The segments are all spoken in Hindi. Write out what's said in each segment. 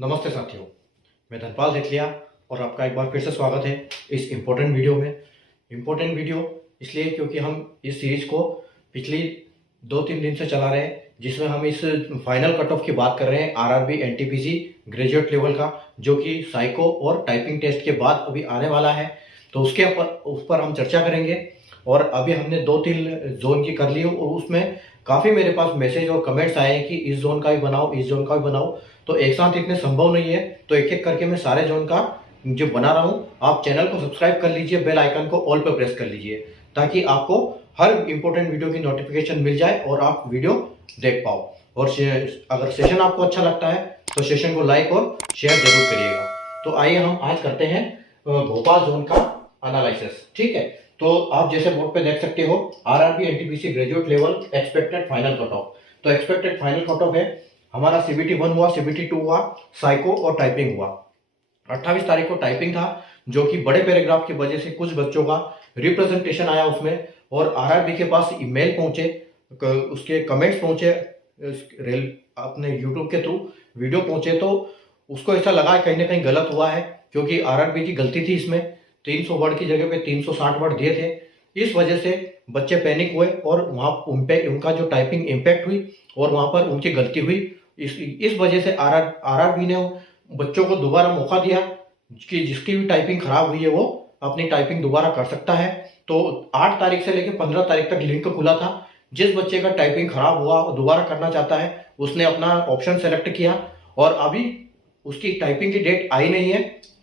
नमस्ते साथियों, मैं धनपाल सेठलिया और आपका एक बार फिर से स्वागत है इस इम्पोर्टेंट वीडियो में। इम्पोर्टेंट वीडियो इसलिए क्योंकि हम इस सीरीज को पिछली 2-3 दिन से चला रहे हैं, जिसमें हम इस फाइनल कट ऑफ की बात कर रहे हैं आरआरबी एनटीपीसी ग्रेजुएट लेवल का, जो कि साइको और टाइपिंग टेस्ट के बाद अभी आने वाला है। तो उस पर हम चर्चा करेंगे। और अभी हमने 2-3 जोन की कर ली और उसमें काफ़ी मेरे पास मैसेज और कमेंट्स आए हैं कि इस जोन का भी बनाओ, इस जोन का भी बनाओ। तो एक साथ इतने संभव नहीं है, तो एक एक करके मैं सारे जोन का जो बना रहा हूँ। आप चैनल को सब्सक्राइब कर लीजिए, बेल आइकन को ऑल पर प्रेस कर लीजिए, ताकि आपको हर इंपॉर्टेंट वीडियो की नोटिफिकेशन मिल जाए और आप वीडियो देख पाओ। और अगर सेशन आपको अच्छा लगता है तो सेशन को लाइक और शेयर जरूर करिएगा। तो आइए हम आज करते हैं भोपाल जोन का एनालिसिस। ठीक है, तो आप जैसे बोर्ड पे देख सकते हो, RRB NTPC graduate level expected final cut off. तो एक्सपेक्टेड फाइनल कट ऑफ है हमारा सीबीटी 1 हुआ, सीबीटी 2 हुआ, साइको और टाइपिंग हुआ। 28 तारीख को टाइपिंग था, जो कि बड़े पैराग्राफ की वजह से कुछ बच्चों का रिप्रेजेंटेशन आया उसमें, और आरआरबी के पास ईमेल पहुंचे, उसके कमेंट्स पहुंचे, अपने यूट्यूब के थ्रू वीडियो पहुंचे। तो उसको ऐसा लगा कहीं ना कहीं गलत हुआ है, क्योंकि आरआरबी की गलती थी इसमें। 300 वर्ड की जगह पे 360 वर्ड दिए थे। इस वजह से बच्चे पैनिक हुए और वहाँ उनका जो टाइपिंग इम्पैक्ट हुई और वहाँ पर उनकी गलती हुई। इस वजह से आरआरबी ने बच्चों को दोबारा मौका दिया कि जिसकी भी टाइपिंग खराब हुई है वो अपनी टाइपिंग दोबारा कर सकता है। तो 8 तारीख से लेकर 15 तारीख तक लिंक खुला था। जिस बच्चे का टाइपिंग खराब हुआ और दोबारा करना चाहता है, उसने अपना ऑप्शन सेलेक्ट किया और अभी उसकी टाइपिंग की डेट आई नहीं है।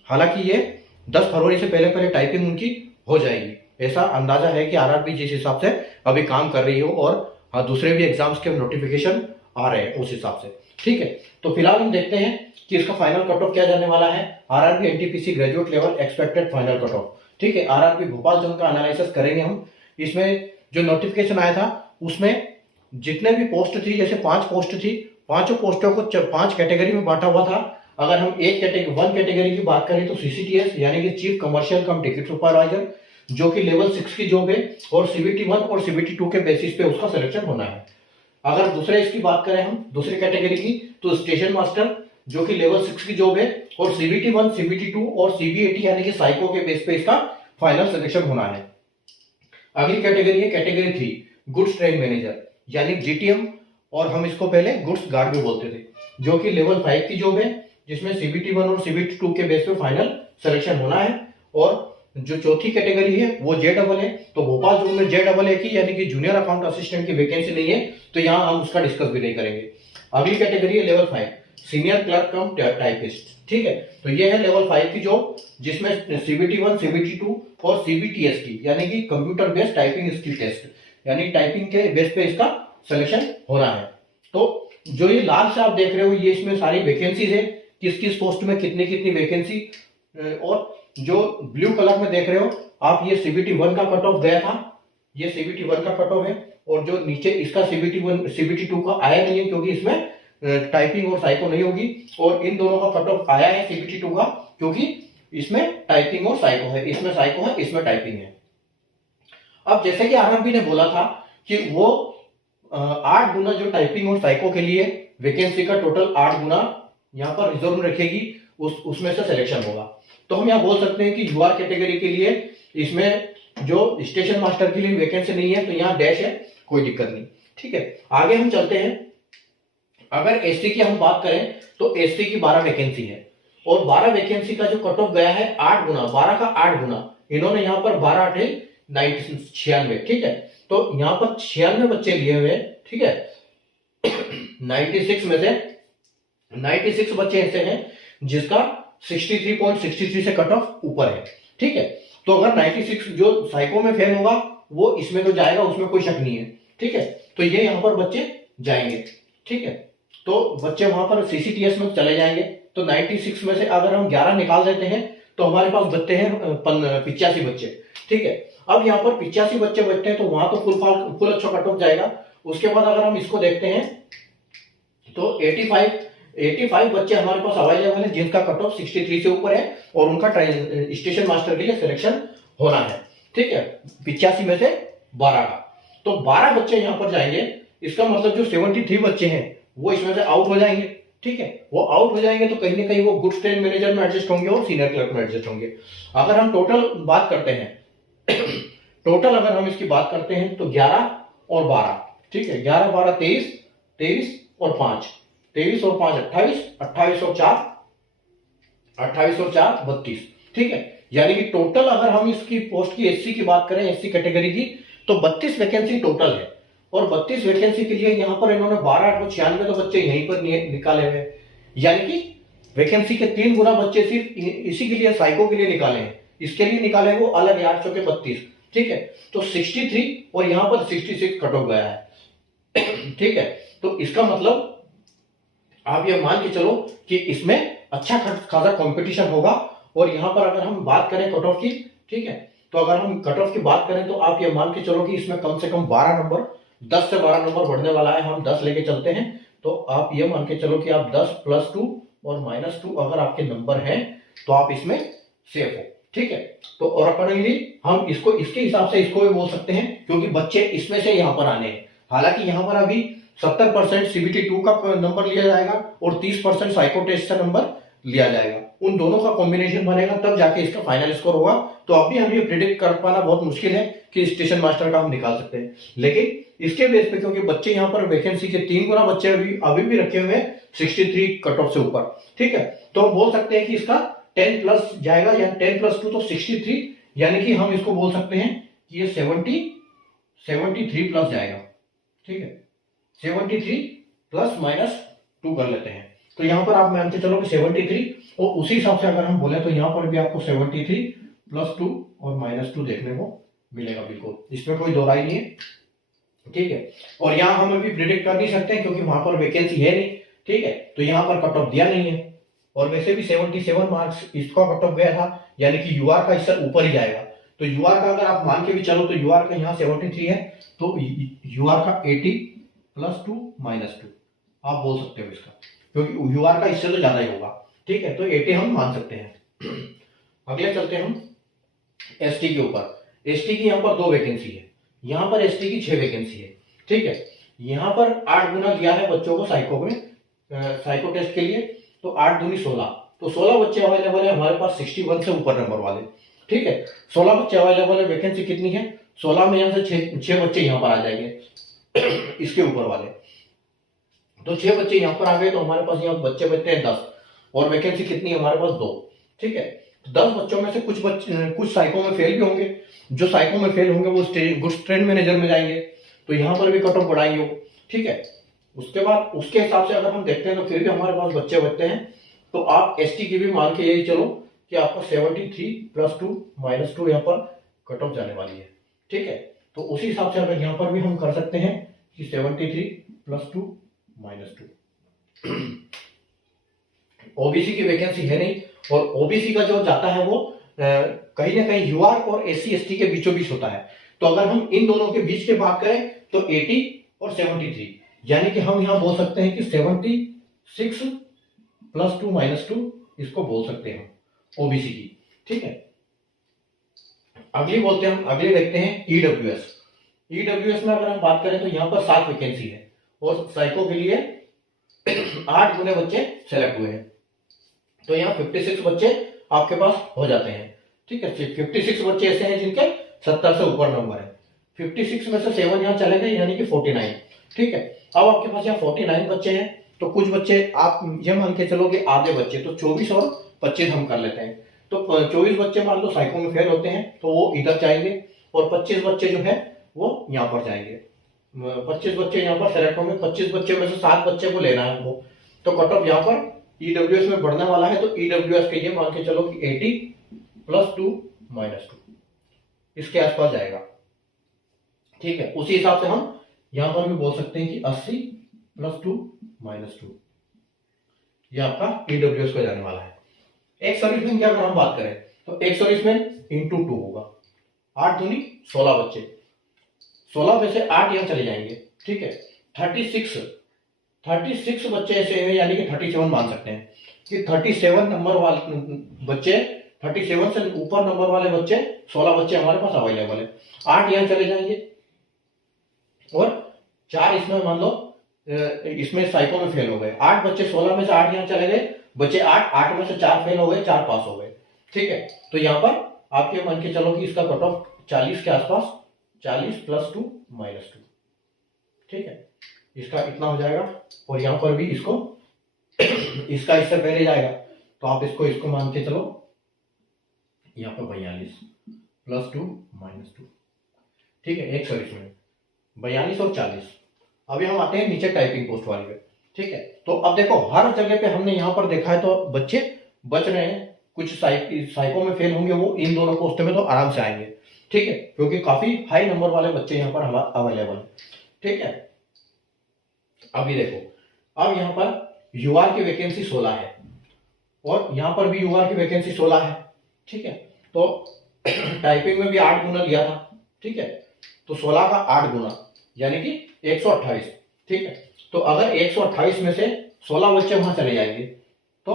हालांकि ये 10 फरवरी से पहले पहले टाइपिंग उनकी हो जाएगी, ऐसा अंदाजा है कि आरआरबी जिस हिसाब से अभी काम कर रही हो, और दूसरे भी एग्जाम्स के नोटिफिकेशन आ रहे हैं उस हिसाब से। ठीक है, तो फिलहाल हम देखते हैं कि इसका फाइनल कट ऑफ क्या जाने वाला है। RRB NTPC graduate level expected final cut off. ठीक है, आरआरबी भोपाल जोन का एनालिसिस करेंगे हम। इसमें जो नोटिफिकेशन आया था उसमें जितने भी पोस्ट थी, जैसे 5 पोस्ट थी, 5 पोस्टों को 5 कैटेगरी में बांटा हुआ था। अगर हम वन कैटेगरी की बात करें तो सीसीटीएस यानी कि चीफ कमर्शियल कम टिकट सुपरवाइजर, जो कि लेवल 6 की जॉब है और सीबीटी 1 और सीबीटी 2 के बेसिस पे उसका सिलेक्शन होना है। अगर दूसरे इसकी बात करें हम दूसरी कैटेगरी की, तो स्टेशन मास्टर, जो कि लेवल 6 की जॉब है और सीबीटी 1, सीबीटी 2 और सीबीएटी यानी कि साइको के बेस पे इसका फाइनल सिलेक्शन होना है। अगली कैटेगरी है कैटेगरी 3, गुड्स ट्रेन मैनेजर यानी जीटीएम, और हम इसको पहले गुड्स गार्ड भी बोलते थे, जो कि लेवल 5 की जॉब है, जिसमें सीबीटी 1 और सीबीटी 2 के बेस पे फाइनल सिलेक्शन होना है। और जो चौथी कैटेगरी है वो JEE है। तो भोपाल जोन में JEE की यानी कि जूनियर अकाउंट असिस्टेंट की वैकेंसी नहीं है, तो यहाँ हम उसका डिस्कस भी नहीं करेंगे। अगली कैटेगरी है लेवल 5, सीनियर क्लर्क कम टाइपिस्ट। ठीक है, तो ये है लेवल 5 की जॉब, जिसमें सीबीटी 1, सीबीटी 2 और सीबीटीएस की यानी कि computer based typing skill test यानी टाइपिंग के बेस पे इसका सिलेक्शन होना है। तो जो ये लाल से आप देख रहे हो, ये इसमें सारी वैकेंसीज है, किस किस पोस्ट में कितनी कितनी वैकेंसी। और जो ब्लू कलर में देख रहे हो आप, ये सीबीटी 1 का कट ऑफ गया था, ये सीबीटी 1 का कट ऑफ है। और जो नीचे इसका सीबीटी 1 सीबीटी 2 का आया नहीं है, क्योंकि इसमें टाइपिंग और साइको नहीं होगी। और इन दोनों का कट ऑफ आया है सीबीटी 2 का, क्योंकि इसमें टाइपिंग और साइको है, इसमें साइको है, इसमें टाइपिंग है। अब जैसे कि आरआरबी ने बोला था कि वो 8 गुना जो टाइपिंग और साइको के लिए वैकेंसी का टोटल 8 गुना यहाँ पर रिजर्व में रखेगी, उसमें से सिलेक्शन होगा। तो हम यहाँ बोल सकते हैं कि यूआर कैटेगरी के लिए इसमें जो स्टेशन मास्टर के लिए वैकेंसी नहीं है, तो यहाँ डैश है, कोई दिक्कत नहीं। ठीक है, आगे हम चलते हैं। अगर एसटी की हम बात करें तो एसटी की 12 वैकेंसी है, और 12 वैकेंसी का जो कट ऑफ गया है 8 गुना, 12 का 8 गुना। इन्होंने यहाँ पर 12 8 96। ठीक है, तो यहाँ पर 96 बच्चे लिए हुए हैं। ठीक है, 96 में से 96 बच्चे ऐसे हैं जिसका 63.63 से कट ऑफ ऊपर है। ठीक है, तो अगर 96 जो साइको में फेल होगा वो इसमें तो जाएगा, उसमें कोई शक नहीं है। ठीक है, तो ये यहाँ पर बच्चे जाएंगे। ठीक है, तो बच्चे वहां पर सीसीटीएस में चले जाएंगे। तो 96 में से अगर हम 11 निकाल देते हैं तो हमारे पास बचते हैं 85 बच्चे। ठीक है, अब यहाँ पर 85 बच्चे बचते हैं, तो वहां तो फुल अच्छा कट ऑफ जाएगा। उसके बाद अगर हम इसको देखते हैं तो 85 बच्चे हमारे पास अवेलेबल है, जिनका कट ऑफ 63 से ऊपर है, और उनका स्टेशन मास्टर के लिए सिलेक्शन होना है। ठीक है, 85 में से 12 का, तो 12 बच्चे यहाँ पर जाएंगे। इसका मतलब जो 73 बच्चे हैं वो इसमें से आउट हो जाएंगे। ठीक है, वो आउट हो जाएंगे तो कहीं ना कहीं वो गुड्स ट्रेन मैनेजर में एडजस्ट होंगे और सीनियर क्लर्क में एडजस्ट होंगे। अगर हम टोटल बात करते हैं टोटल अगर हम इसकी बात करते हैं तो 11 और 12, ठीक है, 11 12 23, 23 और 5, 23 और 5 28, 28 और 4 32, ठीक है। यानी कि टोटल अगर हम इसकी पोस्ट की एससी की बात करें, एससी कैटेगरी की, तो 32 वैकेंसी टोटल है। और 32 वैकेंसी के लिए यहाँ पर इन्होंने 12,896 तो बच्चे यहीं पर निकाले हुए, यानी कि वैकेंसी के 3 गुना बच्चे सिर्फ इसी के लिए, साइको के लिए निकाले हैं, इसके लिए निकाले वो अलग 800 के 32, ठीक है। तो 63 और यहाँ पर 66 कट ऑफ गया है, ठीक है। तो इसका मतलब आप ये मान के चलो कि इसमें अच्छा खासा कंपटीशन होगा। और यहां पर अगर हम बात करें कट ऑफ की, ठीक है, तो अगर हम कट ऑफ की बात करें तो आप ये मान के चलो कि इसमें कम से कम 12 नंबर, 10 से 12 नंबर बढ़ने वाला है। हम 10 लेके चलते हैं तो आप ये मान के चलो कि आप 10 +2 और -2 अगर आपके नंबर हैं तो आप इसमें सेफ हो, ठीक है। तो और अकॉर्डिंगली हम इसको इसके हिसाब से इसको भी बोल सकते हैं, क्योंकि बच्चे इसमें से यहाँ पर आने हैं। हालांकि यहाँ पर अभी 70% CBT 2 का नंबर लिया जाएगा और 30% साइको टेस्ट का नंबर लिया जाएगा। उन दोनों का कॉम्बिनेशन बनेगा तब जाके इसका फाइनल स्कोर होगा। तो अभी हम ये प्रिडिक्ट कर पाना बहुत मुश्किल है कि स्टेशन मास्टर का हम निकाल सकते हैं, लेकिन इसके बेस पे क्योंकि बच्चे यहाँ पर वैकेंसी के 3 गुना बच्चे अभी भी रखे हुए हैं 63 कट ऑफ से ऊपर, ठीक है। तो हम बोल सकते हैं कि इसका 10 प्लस जाएगा, या 10 + 2 तो 63, यानी कि हम इसको बोल सकते हैं कि ये 73 प्लस जाएगा, ठीक है। 73 ±2 कर लेते हैं, तो यहां पर आप मान के चलो कि 73, और उसी हिसाब से अगर हम बोले तो यहां पर भी आपको 73 + 2 और -2 देखने को मिलेगा, बिल्कुल इसमें कोई दो राय नहीं है, ठीक है। और यहां हम अभी प्रिडिक्ट कर नहीं सकते क्योंकि वहां पर वैकेंसी है नहीं, ठीक है, तो यहां पर कट ऑफ दिया नहीं है। और वैसे भी 77 मार्क्स इसका कट ऑफ गया था, यानी कि यूआर का इससे ऊपर ही जाएगा। तो यूआर का अगर आप मान के भी चलो तो यूआर का यहाँ 73 है, तो यूआर का 80 + 2 -2 आप बोल सकते हो इसका, क्योंकि यूआर का इससे तो ज्यादा ही होगा, ठीक है। तो 80 हम मान सकते हैं। अगले चलते हैं हम एसटी के ऊपर। एसटी की यहाँ पर 2 वैकेंसी है, यहाँ पर एसटी की 6 वैकेंसी है, ठीक है। यहाँ पर 8 गुना दिया है बच्चों को साइको में, साइको टेस्ट के लिए, तो 8 दूनी 16, तो 16 बच्चे अवेलेबल है हमारे पास 61 से ऊपर नंबर वाले, ठीक है। 16 बच्चे अवेलेबल है। वैकेंसी कितनी है? 16 में यहाँ से 6 बच्चे यहाँ पर आ जाएंगे इसके ऊपर वाले, तो 6 बच्चे यहाँ पर आ गए, तो हमारे पास यहाँ बच्चे बचते हैं 10, और वैकेंसी कितनी है हमारे पास 2, ठीक है। 10 बच्चों में से कुछ बच्चे कुछ साइको में फेल भी होंगे, जो साइको में फेल होंगे वो गुड्स ट्रेन मैनेजर में जाएंगे, तो यहाँ पर भी कट ऑफ बढ़ाएंगे वो, ठीक है। उसके बाद उसके हिसाब से अगर हम देखते हैं तो फिर भी हमारे पास बच्चे बचते हैं, तो आप एसटी की भी मान के यही चलो कि आपका 73 + 2 -2 यहाँ पर कट ऑफ जाने वाली है, ठीक है। तो उसी हिसाब से अगर यहाँ पर भी हम कर सकते हैं कि 73 + 2 -2। ओबीसी की वैकेंसी है नहीं, और ओबीसी का जो जाता है वो कहीं ना कहीं यूआर और एससी एसटी के बीचों बीच होता है। तो अगर हम इन दोनों के बीच की बात करें तो 80 और 73, यानी कि हम यहां बोल सकते हैं कि 76 + 2 -2 इसको बोल सकते हैं ओबीसी की, ठीक है। अगली बोलते हैं हम, अगले देखते हैं ईडब्ल्यूएस। ईडब्ल्यूएस में अगर हम बात करें तो यहाँ पर 7 वैकेंसी है, और साइको के लिए 8 गुने बच्चे सेलेक्ट हुए हैं, तो यहाँ 56 बच्चे आपके पास हो जाते हैं, ठीक है। 56 बच्चे ऐसे हैं जिनके 70 से ऊपर नंबर है, 56 में से 7 यहाँ चले गए, यानी कि 49, ठीक है। अब आपके पास यहाँ 49 बच्चे हैं, तो कुछ बच्चे आप ये मान के चलो कि आधे बच्चे, तो 24 और 25 हम कर लेते हैं, तो 24 बच्चे मान लो साइको में फेल होते हैं तो वो इधर जाएंगे, और 25 बच्चे जो है वो यहाँ पर जाएंगे, 25 बच्चे यहाँ पर सेलेक्ट होंगे। 25 बच्चे में से 7 बच्चे को लेना है हमको, तो कट ऑफ यहाँ पर ईडब्ल्यूएस में बढ़ने वाला है, तो ईडब्ल्यूएस के ये मान के चलो कि 80 + 2 -2 इसके आसपास जाएगा, ठीक है। उसी हिसाब से हम यहां पर भी बोल सकते हैं कि 80 + 2 -2 ये आपका ईडब्ल्यूएस को जाने वाला है। एक सर्विसमैन की अगर हम बात करें तो एक सर्विसमैन × 2 होगा, 8 दूनी 16 बच्चे, 16 में से 8 यहाँ चले जाएंगे, ठीक है। 36 बच्चे ऐसे हैं, यानी कि 37 मान सकते हैं कि 37 नंबर वाले बच्चे, 37 से ऊपर नंबर वाले बच्चे 16 बच्चे हमारे पास अवेलेबल है, 8 यहाँ चले जाएंगे, और 4 इसमें मान लो इसमें साइको में फेल हो गए, 8 बच्चे, 16 में से 8 यहाँ चले गए, बचे 8, 8 में से 4 फेल हो गए, 4 पास हो गए। ठीक है, तो यहाँ पर आप ये मान के चलो कि इसका कट ऑफ 40 के आसपास, 40 + 2 - 2। ठीक है, इसका इतना हो जाएगा। और यहाँ पर भी इसको इसका इससे पहले जाएगा, तो आप इसको मान के चलो यहाँ पर 42 + 2 - 2। ठीक है, एक सर्विस में 42 और 40। अभी हम आते हैं नीचे टाइपिंग पोस्ट वाले पे। ठीक है, तो अब देखो हर जगह पे हमने यहाँ पर देखा है तो बच्चे बच रहे हैं, कुछ साइको में फेल होंगे, वो इन दोनों पोस्टों में तो आराम से आएंगे। ठीक है, क्योंकि काफी हाई नंबर वाले बच्चे यहाँ पर हमारे अवेलेबल है। ठीक है, अभी देखो, अब यहाँ पर यूआर की वैकेंसी 16 है और यहाँ पर भी यूआर की वैकेंसी 16 है। ठीक है, तो टाइपिंग में भी 8 गुना लिया था। ठीक है, तो 16 का 8 गुना यानी कि 128। ठीक है, तो अगर 128 में से 16 बच्चे वहां चले जाएंगे तो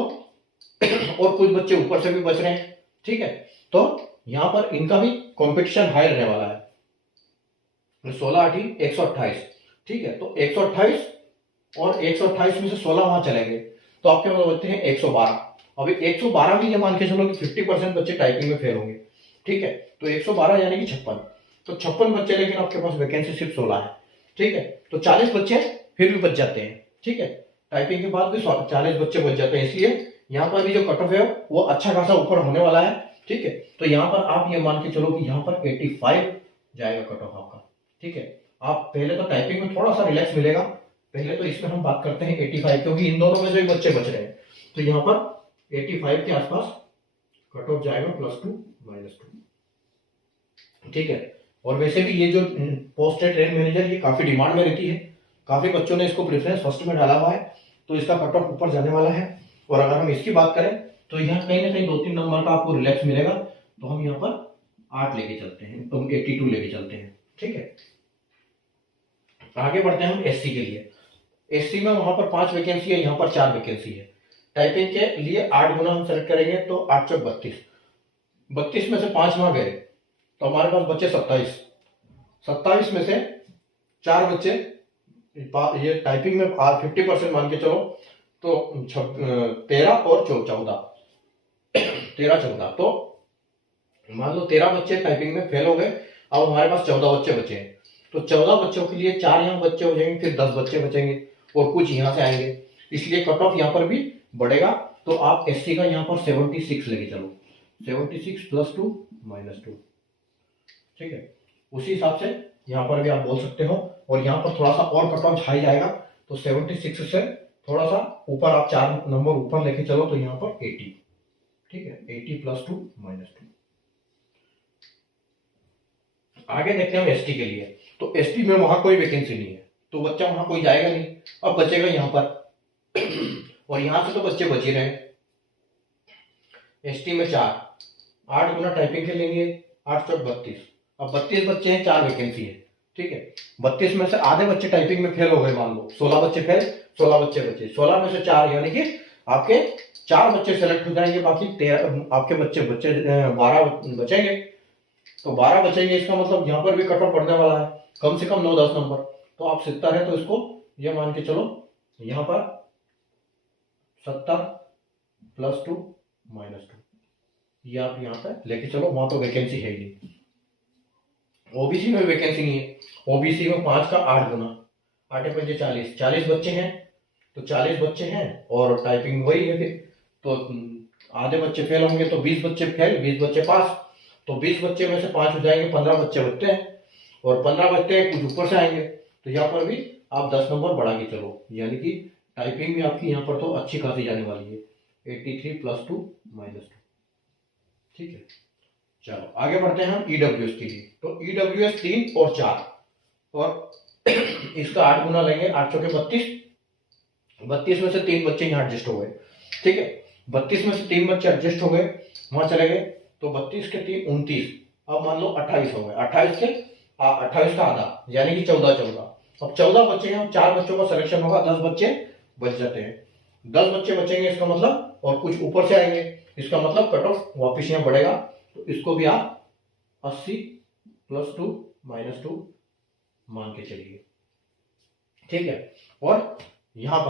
और कुछ बच्चे ऊपर से भी बच रहे हैं। ठीक है, तो यहां पर इनका भी कंपटीशन हाई रहने वाला है। 16 8 128। ठीक है, तो 128 और 128 में से 16 वहां चलेंगे तो आपके पास बचते हैं 112। अभी 112 भी ये मान के चलो कि 50% बच्चे टाइपिंग में फेल होंगे। ठीक है, तो 112 यानी कि 56, तो 56 बच्चे, लेकिन आपके पास वैकेंसी सिर्फ 16 है। ठीक है, तो 40 बच्चे फिर भी बच जाते हैं। ठीक है, टाइपिंग के बाद भी 40 बच्चे बच जाते हैं, इसलिए यहाँ पर भी जो कट ऑफ है वो अच्छा खासा ऊपर होने वाला है। ठीक है, तो यहाँ पर आप ये मान के चलो कि यहाँ पर 85 जाएगा कट ऑफ आपका। ठीक है, आप पहले तो टाइपिंग में थोड़ा सा रिलैक्स मिलेगा, पहले तो इसमें हम बात करते हैं 85, क्योंकि इन दोनों में से बच्चे बच रहे हैं, तो यहाँ पर 85 के आसपास कट ऑफ जाएगा +2 - 2। ठीक है, और वैसे भी ये जो पोस्ट है ट्रेन मैनेजर, ये काफी डिमांड में रहती है, काफी बच्चों ने इसको प्रेफरेंस फर्स्ट में डाला हुआ है, तो इसका कट ऑफ ऊपर जाने वाला है। और अगर हम इसकी बात करें तो यहाँ कहीं ना कहीं 2-3 नंबर का आपको रिलैक्स मिलेगा, तो हम यहाँ पर 8 लेके चलते हैं, तो हम 82 लेके चलते हैं। ठीक है, आगे बढ़ते हैं हम एससी के लिए। एससी में वहां पर 5 वैकेंसी है, यहाँ पर 4 वैकेंसी है। टाइपिंग के लिए 8 गुना हम सेलेक्ट करेंगे तो 8 चौक 32, 32 में से 5 वहां गए तो हमारे पास बचे 27। 27 में से 4 बच्चे, ये टाइपिंग में 50% मान के चलो तो 13 और 14, 13 14, तो मान लो 13 बच्चे टाइपिंग में फेल हो गए, अब हमारे पास 14 बच्चे बचे हैं, तो 14 बच्चों के लिए 4 यहाँ बच्चे हो जाएंगे, फिर 10 बच्चे बचेंगे और कुछ यहाँ से आएंगे, इसलिए कट ऑफ यहाँ पर भी बढ़ेगा। तो आप एससी का यहाँ पर 76 लेके चलो, 76 + 2 - 2। ठीक है, उसी हिसाब से यहाँ पर भी आप बोल सकते हो, और यहाँ पर थोड़ा सा और कट ऑफ हाई जाएगा, तो 76 से थोड़ा सा ऊपर आप 4 नंबर ऊपर लेके चलो, तो यहाँ पर 80। ठीक है, 80 + 2 - 2। आगे देखते हैं हम एसटी के लिए, तो एसटी में वहां कोई वैकेंसी नहीं है, तो बच्चा वहां कोई जाएगा नहीं, अब बचेगा यहाँ पर और यहाँ से तो बच्चे बच ही रहे हैं। एसटी में 8 गुना टाइपिंग के लेंगे, 8 चौक 32, अब 32 बच्चे हैं, 4 वैकेंसी है। ठीक है, 32 में से आधे बच्चे टाइपिंग में फेल हो गए, मान लो 16 बच्चे फेल, 16 बच्चे बचे, 16 में से 4 यानी कि आपके 4 बच्चे सेलेक्ट हो जाएंगे, बाकी 13 आपके बच्चे 12 बचेंगे, तो 12 बचेंगे, इसका मतलब यहाँ पर भी कट ऑफ बढ़ने वाला है, कम से कम 9-10 नंबर, तो आप 70 है तो इसको ये मान के चलो यहाँ पर 70 + 2 - 2, ये आप यहाँ पे लेके चलो, वहां तो वैकेंसी है ही नहीं। ओबीसी में वैकेंसी नहीं है, ओबीसी में 5 का 8 गुना, 8 × 5 = 40 बच्चे हैं, तो 40 बच्चे हैं और टाइपिंग वही है, फिर तो आधे बच्चे फेल होंगे, तो 20 बच्चे फेल, 20 बच्चे पास, तो 20 बच्चे में से 5 हो जाएंगे, 15 बच्चे बचते हैं, और 15 बच्चे कुछ ऊपर से आएंगे, तो यहाँ पर भी आप 10 नंबर बढ़ा के चलो, यानी कि टाइपिंग में आपकी यहाँ पर तो अच्छी खासी जाने वाली है, 83 + 2 - 2। ठीक है, चलो आगे बढ़ते हैं हम ईडब्ल्यूएस के लिए, तो ईडब्ल्यूएस 3 और 4, और इसका 8 गुना लेंगे, 8 चौके 32, 32 में से 3 बच्चे यहाँ एडजस्ट हो गए। ठीक है, 32 में से 3 बच्चे एडजस्ट हो गए, वहां चले गए, तो 32 के 3 29, अब मान लो 28 हो गए, 28 का आधा यानी कि 14, अब 14 बच्चे हैं, 4 बच्चों का सिलेक्शन होगा, 10 बच्चे बच जाते हैं, 10 बच्चे बचेंगे, इसका मतलब, और कुछ ऊपर से आएंगे, इसका मतलब कट ऑफ वापिस यहाँ बढ़ेगा, तो इसको भी आप 80 + 2 - 2 मान के चलिए। ठीक है। और यहाँ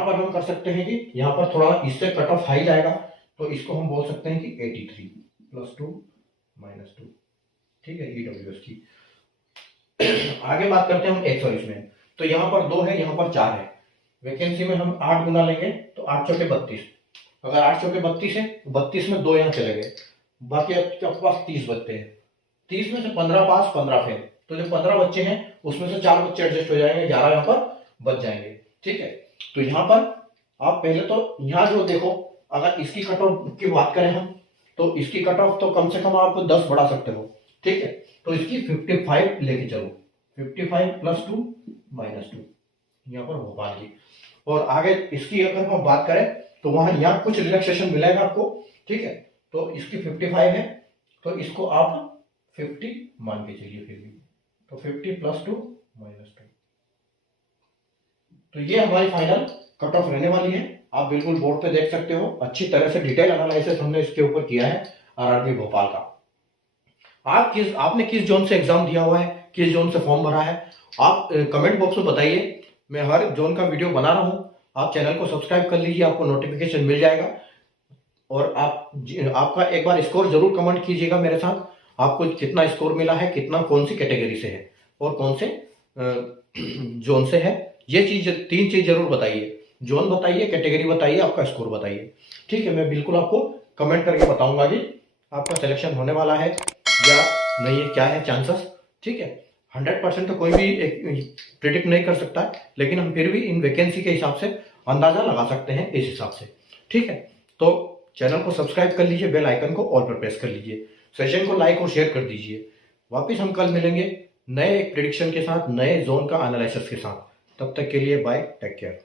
पर हम कर सकते हैं कि यहाँ पर थोड़ा इससे कट ऑफ हाई जाएगा, तो इसको हम बोल सकते हैं कि 83 + 2 - 2, ठीक है, EWS की। आगे बात करते हैं हम एक्स और इसमें। तो यहाँ पर 2 है, यहाँ पर 4 है। वैकेंसी में हम 8 गुना लेंगे तो 8 चौके 32। अगर 8 चौके 32 है, 32 में 2 यहाँ चले गए, बाकी आपके पास 30 बचते हैं। 30 में से 15 पास, 15 फेल, तो जो 15 बच्चे हैं उसमें से 4 बच्चे एडजस्ट हो जाएंगे, 11 यहाँ पर बच जाएंगे, ठीक है। तो यहाँ पर आप पहले तो यहाँ जो देखो, अगर इसकी कट ऑफ की बात करें हम, तो इसकी कट ऑफ तो कम से कम आप 10 बढ़ा सकते हो, ठीक है। तो इसकी 55 लेके चलो, 55 + 2 - 2, यहाँ पर भोपाल की। और आगे इसकी अगर हम बात करें तो वहां यहाँ कुछ रिलैक्सेशन मिलेगा आपको, ठीक है। तो इसकी 55 है, तो इसको आप 50 मान के चलिए फिर भी, तो 50 + 2 - 2। तो ये हमारी फाइनल कट ऑफ रहने वाली है। आप बिल्कुल बोर्ड पे देख सकते हो, अच्छी तरह से डिटेल एनालिसिस हमने इसके ऊपर किया है आरआरबी भोपाल का। आपने किस जोन से एग्जाम दिया हुआ है, किस जोन से फॉर्म भरा है, आप कमेंट बॉक्स में बताइए। मैं हर जोन का वीडियो बना रहा हूँ, आप चैनल को सब्सक्राइब कर लीजिए, आपको नोटिफिकेशन मिल जाएगा। और आपका एक बार स्कोर जरूर कमेंट कीजिएगा मेरे साथ, आपको कितना स्कोर मिला है, कितना कौन सी कैटेगरी से है और कौन से जोन से है। ये चीज 3 चीज जरूर बताइए, जोन बताइए, कैटेगरी बताइए, आपका स्कोर बताइए, ठीक है। मैं बिल्कुल आपको कमेंट करके बताऊंगा कि आपका सिलेक्शन होने वाला है या नहीं है, क्या है चांसेस, ठीक है। 100% तो कोई भी प्रिडिक्ट नहीं कर सकता है, लेकिन हम फिर भी इन वैकेंसी के हिसाब से अंदाजा लगा सकते हैं इस हिसाब से, ठीक है। तो चैनल को सब्सक्राइब कर लीजिए, बेल आइकन को ऑल पर प्रेस कर लीजिए, सेशन को लाइक और शेयर कर दीजिए। वापिस हम कल मिलेंगे नए प्रिडिक्शन के साथ, नए जोन का एनालिसिस के साथ। तब तक के लिए बाय, टेक केयर।